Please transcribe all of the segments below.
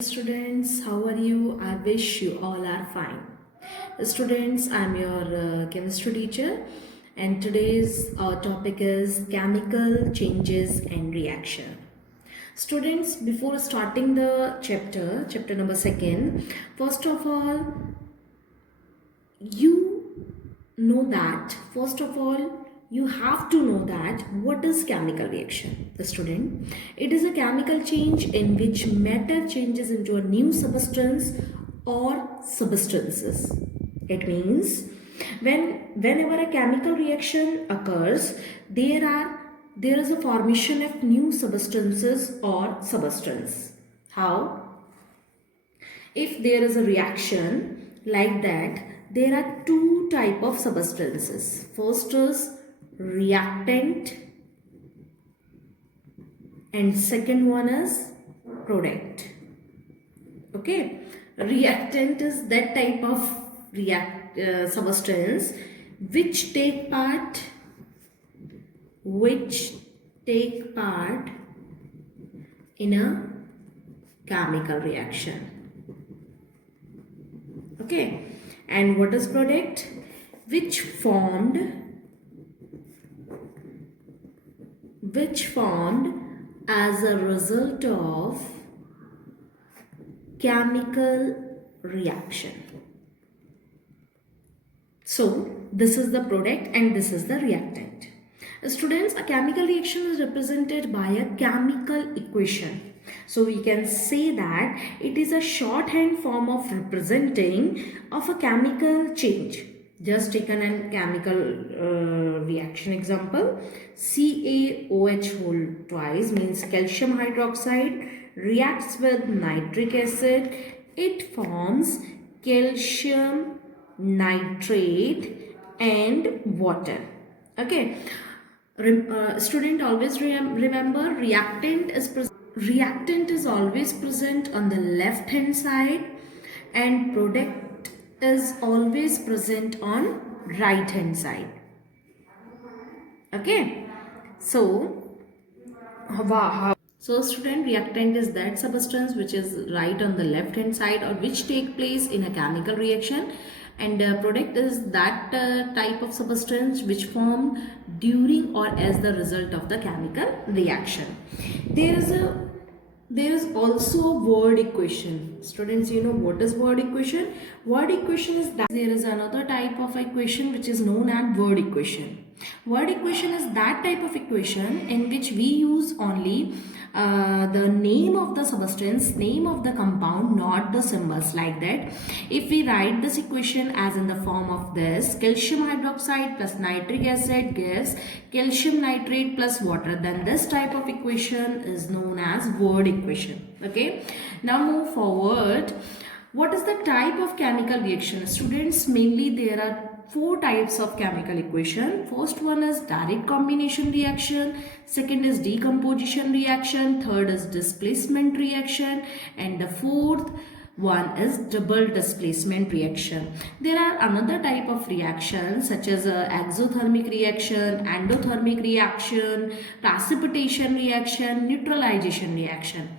Students, how are you? I wish you all are fine. Students, I'm your chemistry teacher, and today's topic is chemical changes and reaction. Students, before starting the chapter number second, first of all, you have to know that what is chemical reaction. The student, it is a chemical change in which matter changes into a new substance or substances. It means whenever a chemical reaction occurs, there is a formation of new substances or substance. How? If there is a reaction like that, there are two type of substances. First is reactant and second one is product. Okay, reactant is that type of substance which take part in a chemical reaction. Okay, and what is product? Which formed as a result of chemical reaction. So this is the product and this is the reactant. Students, a chemical reaction is represented by a chemical equation. So we can say that it is a shorthand form of representing of a chemical change. Just taken a chemical reaction example. CaOH whole twice means calcium hydroxide reacts with nitric acid. It forms calcium nitrate and water. Okay. Student, always remember reactant is always present on the left hand side and product is always present on right hand side. Okay, so student, reactant is that substance which is right on the left hand side or which take place in a chemical reaction, and product is that type of substance which form during or as the result of the chemical reaction. There is also a word equation. Students, you know what is word equation? Word equation is that there is another type of equation which is known as word equation. Word equation is that type of equation in which we use only the name of the substance, name of the compound, not the symbols like that. If we write this equation as in the form of this, calcium hydroxide plus nitric acid gives calcium nitrate plus water, then this type of equation is known as word equation. Okay, now move forward. What is the type of chemical reaction? Students, mainly there are four types of chemical equation. First one is direct combination reaction, second is decomposition reaction, third is displacement reaction, and the fourth one is double displacement reaction. There are another type of reactions such as exothermic reaction, endothermic reaction, precipitation reaction, neutralization reaction.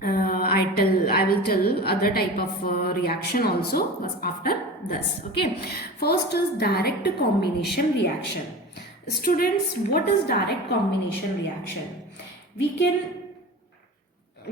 I will tell other type of reaction also after this. Okay, first is direct combination reaction. Students, what is direct combination reaction? We can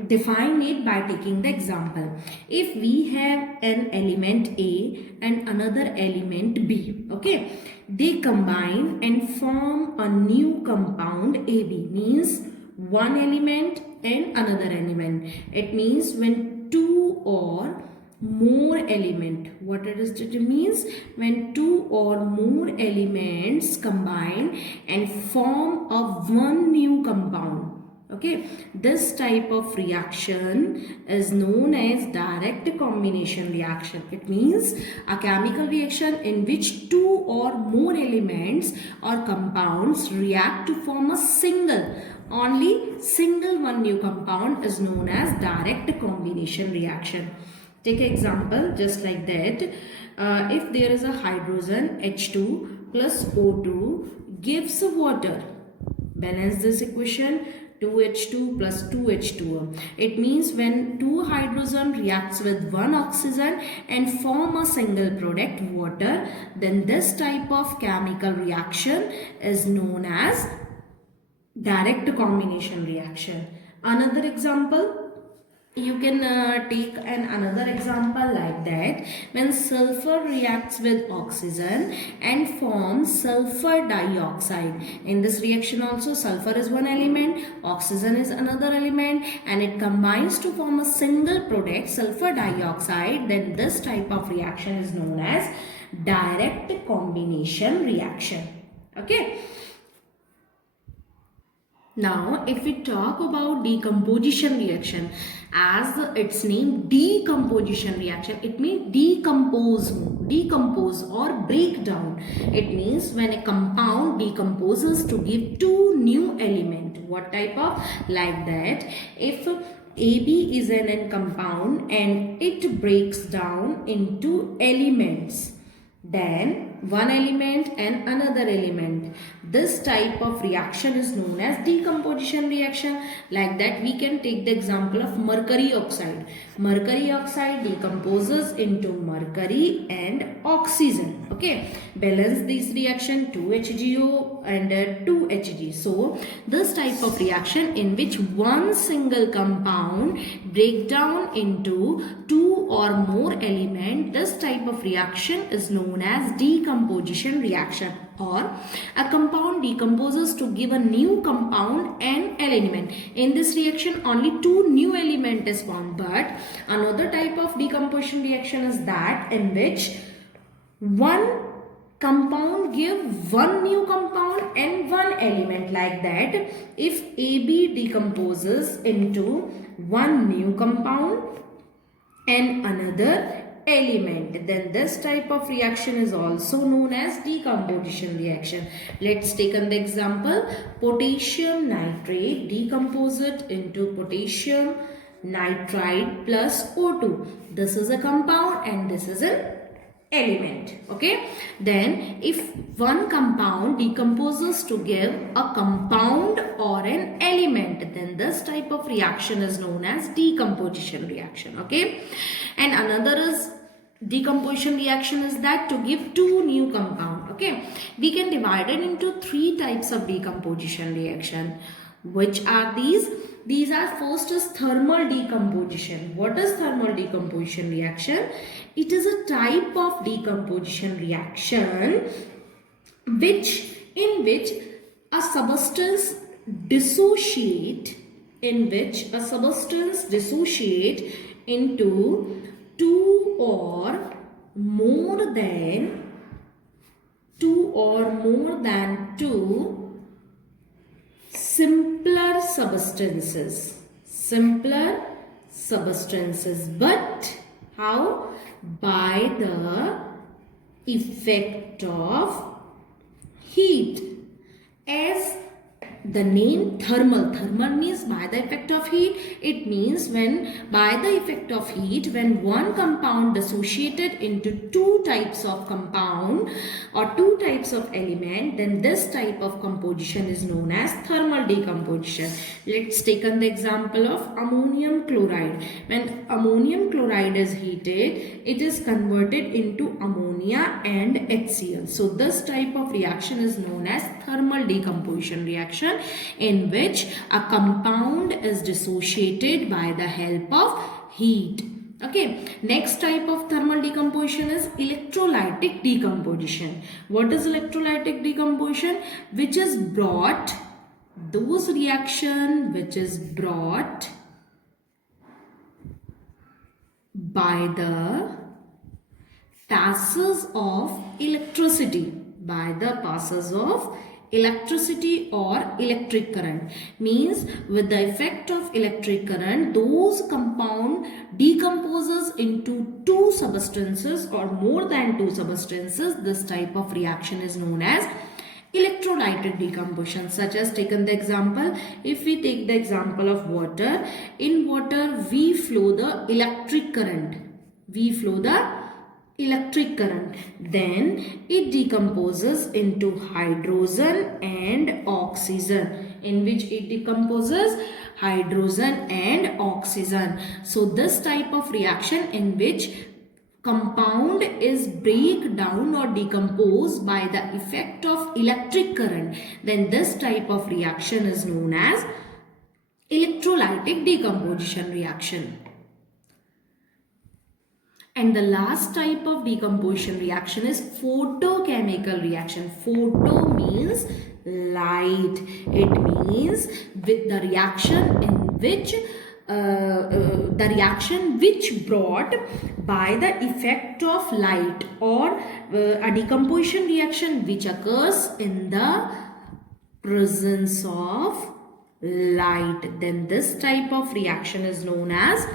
define it by taking the example. If we have an element A and another element B, okay, they combine and form a new compound AB, means one element and another element. It means when two or more element, what it means? When two or more elements combine and form a one new compound. Okay, this type of reaction is known as direct combination reaction. It means a chemical reaction in which two or more elements or compounds react to form a only single one new compound is known as direct combination reaction. Take an example just like that. If there is a hydrogen H2 plus O2 gives water. Balance this equation. 2H2 plus 2H2O. It means when two hydrogen reacts with one oxygen and form a single product, water, then this type of chemical reaction is known as direct combination reaction. Another example, you can take another example like that. When sulfur reacts with oxygen and forms sulfur dioxide. In this reaction also, sulfur is one element, oxygen is another element, and it combines to form a single product, sulfur dioxide. Then this type of reaction is known as direct combination reaction. Okay. Now, if we talk about decomposition reaction, as its name, decomposition reaction, it means decompose or break down. It means when a compound decomposes to give two new elements. What type of? Like that, if AB is an N compound and it breaks down into elements, then one element and another element, this type of reaction is known as decomposition reaction. Like that, we can take the example of mercury oxide. Mercury oxide decomposes into mercury and oxygen. Okay, balance this reaction, 2HgO and 2Hg. So this type of reaction in which one single compound break down into two or more element, this type of reaction is known as decomposition reaction. Or a compound decomposes to give a new compound and an element. In this reaction only two new element is formed, but another type of decomposition reaction is that in which one compound give one new compound and one element. Like that, if AB decomposes into one new compound and another element, then this type of reaction is also known as decomposition reaction. Let's take an example. Potassium nitrate decomposes into potassium nitride plus O2. This is a compound and this is an element. Okay, then if one compound decomposes to give a compound or an element, then this type of reaction is known as decomposition reaction. Okay, and another is decomposition reaction is that to give two new compound. Okay, we can divide it into three types of decomposition reaction. Which are these? These are, first is thermal decomposition. What is thermal decomposition reaction? It is a type of decomposition reaction in which a substance dissociate into two or more than two simpler substances. But how? By the effect of heat. As the name thermal means by the effect of heat. It means when by the effect of heat, when one compound dissociated into two types of compound or two types of element, then this type of composition is known as thermal decomposition. Let's take an example of ammonium chloride. When ammonium chloride is heated, it is converted into ammonia and HCl. So this type of reaction is known as thermal decomposition reaction, in which a compound is dissociated by the help of heat. Okay, next type of thermal decomposition is electrolytic decomposition. What is electrolytic decomposition? Which is brought, those reaction which is brought by the passes of electricity, or electric current. Means with the effect of electric current, those compound decomposes into two substances or more than two substances. This type of reaction is known as electrolytic decomposition. Such as, taken the example, if we take the example of water, in water we flow the electric current, then it decomposes into hydrogen and oxygen. in which it decomposes hydrogen and oxygen. So this type of reaction in which compound is break down or decomposed by the effect of electric current, then this type of reaction is known as electrolytic decomposition reaction. And the last type of decomposition reaction is photochemical reaction. Photo means light. It means with the reaction in which the reaction which brought by the effect of light, or a decomposition reaction which occurs in the presence of light, then this type of reaction is known as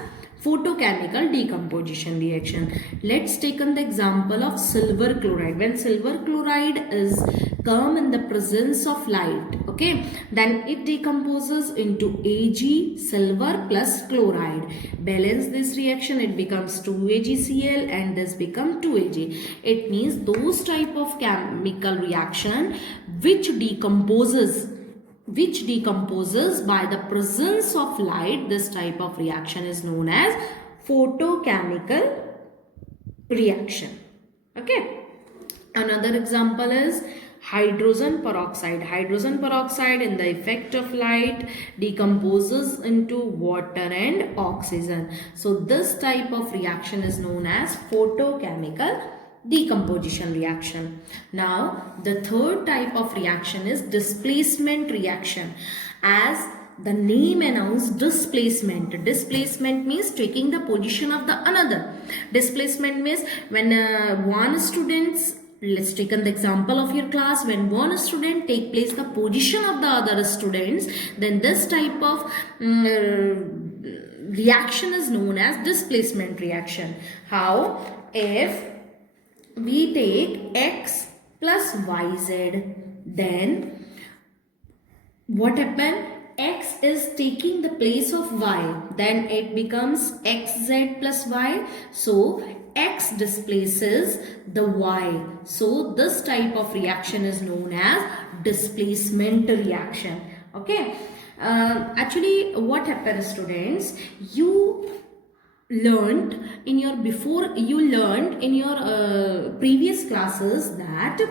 photochemical decomposition reaction. Let's take on the example of silver chloride. When silver chloride is come in the presence of light, okay, then it decomposes into Ag, silver plus chloride. Balance this reaction, it becomes 2AgCl and this becomes 2Ag. It means those type of chemical reaction which decomposes by the presence of light, this type of reaction is known as photochemical reaction. Okay. Another example is hydrogen peroxide. Hydrogen peroxide in the effect of light decomposes into water and oxygen. So this type of reaction is known as photochemical decomposition reaction. Now the third type of reaction is displacement reaction. As the name announces, displacement. Displacement means taking the position of the another. Displacement means when one student's, let's take an example of your class, when one student take place the position of the other students, then this type of reaction is known as displacement reaction. How? If we take x plus yz, then what happened? X is taking the place of y, then it becomes xz plus y. So x displaces the y. So this type of reaction is known as displacement reaction. Okay. Actually, what happens, students? You learned in your previous classes that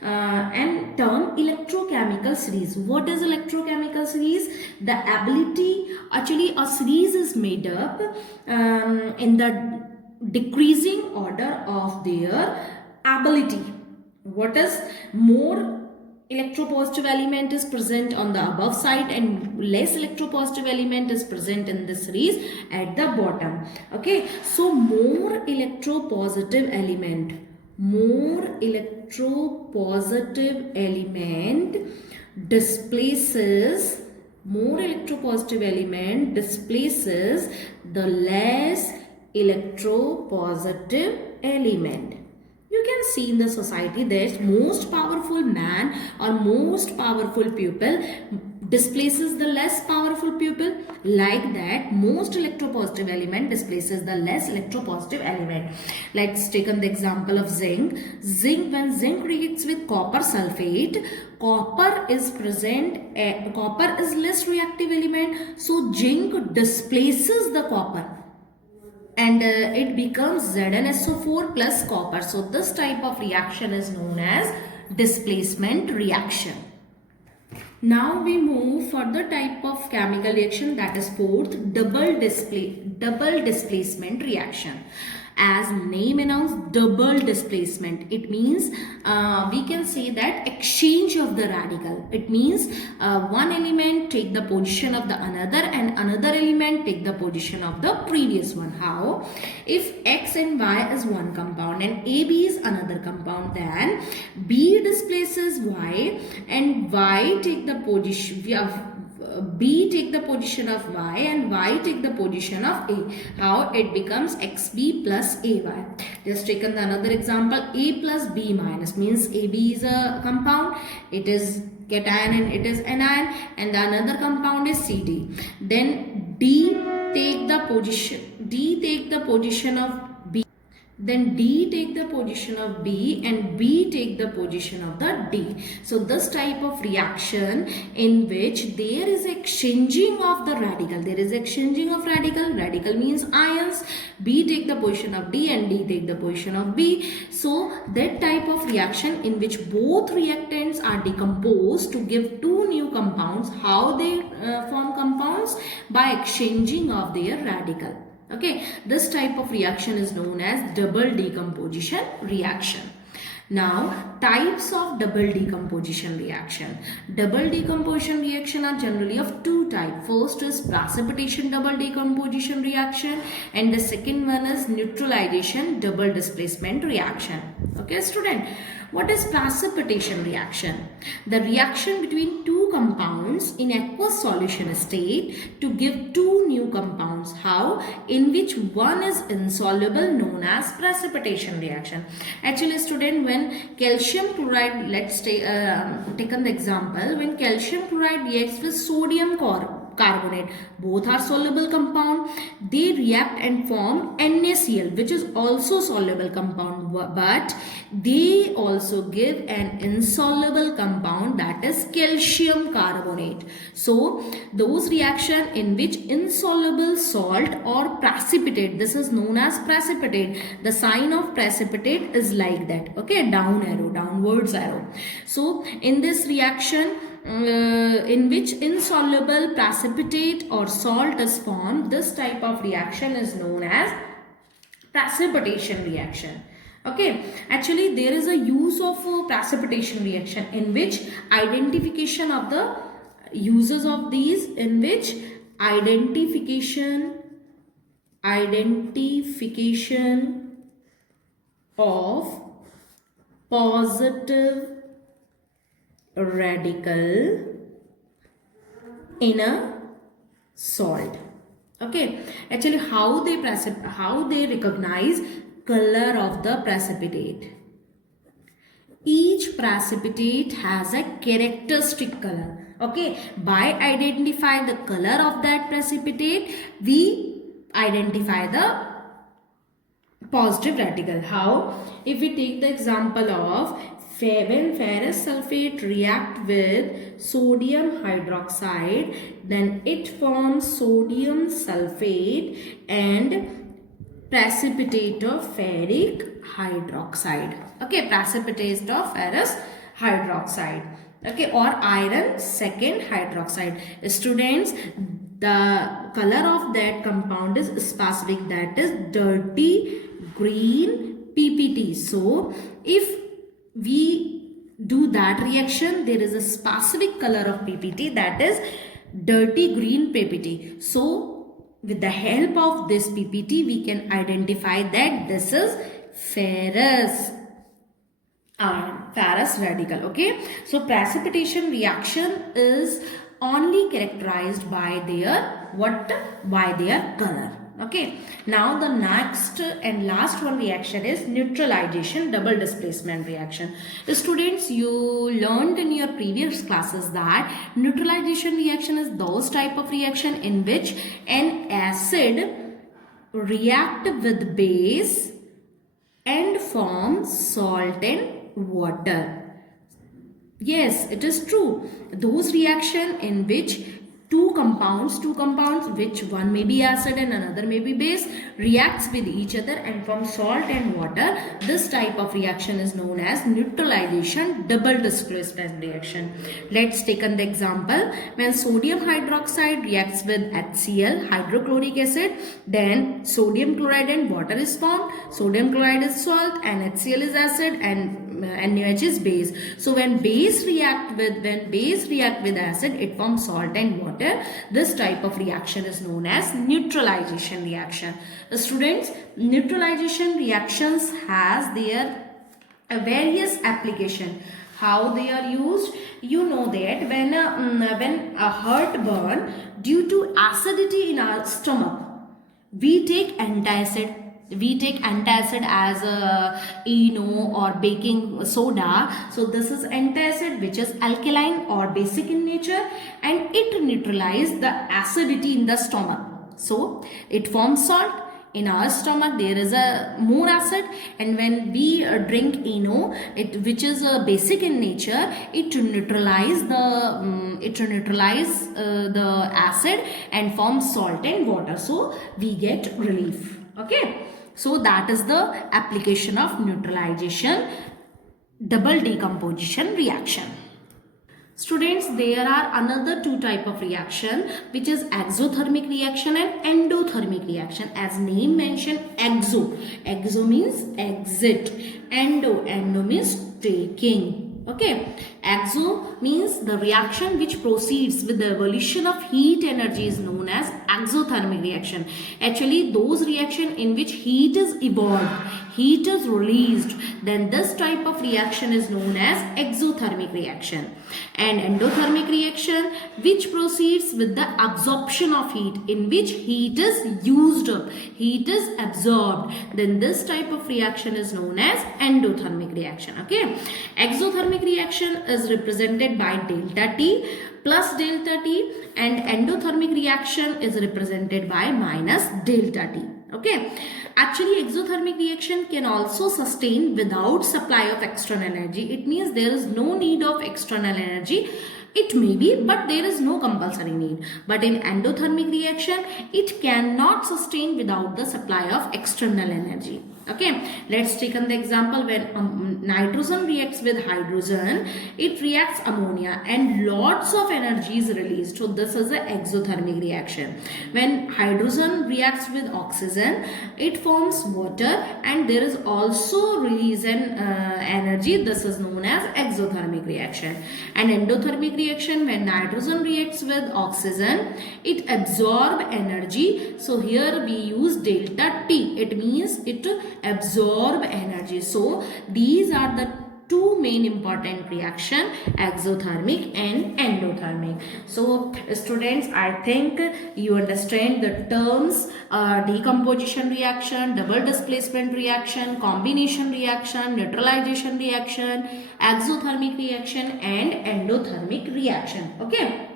and term electrochemical series. What is electrochemical series? The ability, actually a series is made up in the decreasing order of their ability. What is more electropositive element is present on the above side and less electropositive element is present in the series at the bottom. Okay, so more electropositive element displaces the less electropositive element. You can see in the society that most powerful man or most powerful pupil displaces the less powerful pupil. Like that, most electropositive element displaces the less electropositive element. Let's take an example of zinc. When zinc reacts with copper sulfate, copper is less reactive element. So zinc displaces the copper. And it becomes ZnSO4 plus copper. So this type of reaction is known as displacement reaction. Now we move for the type of chemical reaction, that is fourth, double displacement reaction. As name announces, double displacement. It means we can say that exchange of the radical. It means one element take the position of the another and another element take the position of the previous one. How? If X and Y is one compound and AB is another compound, then B displaces Y and Y take the position B take the position of Y and Y take the position of A. How? It becomes XB plus AY. Just taken another example, A plus B minus means AB is a compound, it is cation and it is anion, and the another compound is CD. Then D take the position of B. then D take the position of B and B take the position of the D. So this type of reaction in which there is exchanging of the radical. There is exchanging of radical. Radical means ions. B take the position of D and D take the position of B. So that type of reaction in which both reactants are decomposed to give two new compounds. How they form compounds? By exchanging of their radical. Okay, this type of reaction is known as double decomposition reaction. Now, types of double decomposition reaction. Double decomposition reaction are generally of two types. First is precipitation double decomposition reaction and the second one is neutralization double displacement reaction. Okay, student. What is precipitation reaction? The reaction between two compounds in aqueous solution state to give two new compounds. How? In which one is insoluble, known as precipitation reaction. Actually, student, when calcium chloride, let's take taken the example, when calcium chloride reacts with sodium carbonate, both are soluble compound, they react and form NaCl, which is also soluble compound, but they also give an insoluble compound, that is calcium carbonate. So those reaction in which insoluble salt or precipitate, this is known as precipitate. The sign of precipitate is like that, okay, down arrow, downwards arrow. So in this reaction in which insoluble precipitate or salt is formed, this type of reaction is known as precipitation reaction. Okay, actually there is a use of precipitation reaction in which identification of the uses of these, in which identification of positive radical in a salt. Okay, actually how they recognize color of the precipitate. Each precipitate has a characteristic color. Okay, by identifying the color of that precipitate, we identify the positive radical. How? If we take the example of when ferrous sulfate react with sodium hydroxide, then it forms sodium sulfate and precipitate of ferric hydroxide. Okay, precipitate of ferrous hydroxide. Okay, or iron second hydroxide. Students, the color of that compound is specific, that is dirty green PPT. So if we do that reaction, there is a specific color of PPT, that is dirty green PPT. So with the help of this PPT, we can identify that this is ferrous radical. Okay, so precipitation reaction is only characterized by their by their color. Okay, now the next and last one reaction is neutralization double displacement reaction. Students, you learned in your previous classes that neutralization reaction is those type of reaction in which an acid react with base and form salt and water. Yes, it is true. Those reaction in which two compounds which one may be acid and another may be base reacts with each other and form salt and water. This type of reaction is known as neutralization double displacement reaction. Let's take an example. When sodium hydroxide reacts with HCl, hydrochloric acid, then sodium chloride and water is formed. Sodium chloride is salt and HCl is acid and NaOH is base. So when base react with acid, it forms salt and water. This type of reaction is known as neutralization reaction. Students, neutralization reactions has their various application. How they are used? You know that when a heartburn due to acidity in our stomach, we take antacid. We take antacid as ENO or baking soda. So this is antacid, which is alkaline or basic in nature, and it neutralizes the acidity in the stomach. So it forms salt. in our stomach there is a more acid, and when we drink ENO, which is basic in nature, it neutralize the acid and forms salt and water, so we get relief. Okay, so that is the application of neutralization double decomposition reaction. Students, there are another two type of reaction, which is exothermic reaction and endothermic reaction. As name mentioned, exo means exit, endo means taking. Okay, exo means the reaction which proceeds with the evolution of heat energy is known as exothermic reaction. Actually, those reaction in which heat is evolved, heat is released, then this type of reaction is known as exothermic reaction. And endothermic reaction which proceeds with the absorption of heat, in which heat is used up, heat is absorbed, then this type of reaction is known as endothermic reaction. Okay, exothermic reaction is represented by delta T plus delta T, and endothermic reaction is represented by minus delta T. Okay, actually exothermic reaction can also sustain without supply of external energy. It means there is no need of external energy. It may be, but there is no compulsory need. But in endothermic reaction, it cannot sustain without the supply of external energy. Okay, let's take an example. When nitrogen reacts with hydrogen, it reacts ammonia and lots of energy is released. So this is an exothermic reaction. When hydrogen reacts with oxygen, it forms water and there is also release and energy. This is known as exothermic reaction. And endothermic reaction, when nitrogen reacts with oxygen, it absorbs energy. So here we use delta T. It means it absorb energy. So these are the two main important reaction, exothermic and endothermic. So students, I think you understand the terms decomposition reaction, double displacement reaction, combination reaction, neutralization reaction, exothermic reaction and endothermic reaction. Okay,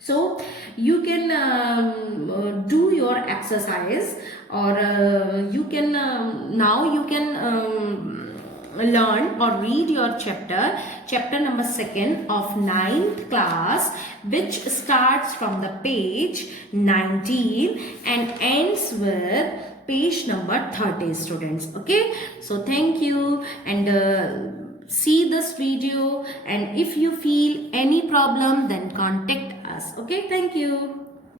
so you can do your exercise, or you can now you can learn or read your chapter number 2 of 9th class, which starts from the page 19 and ends with page number 30, students. Okay, so thank you, and see this video, and if you feel any problem then contact us. Okay, thank you.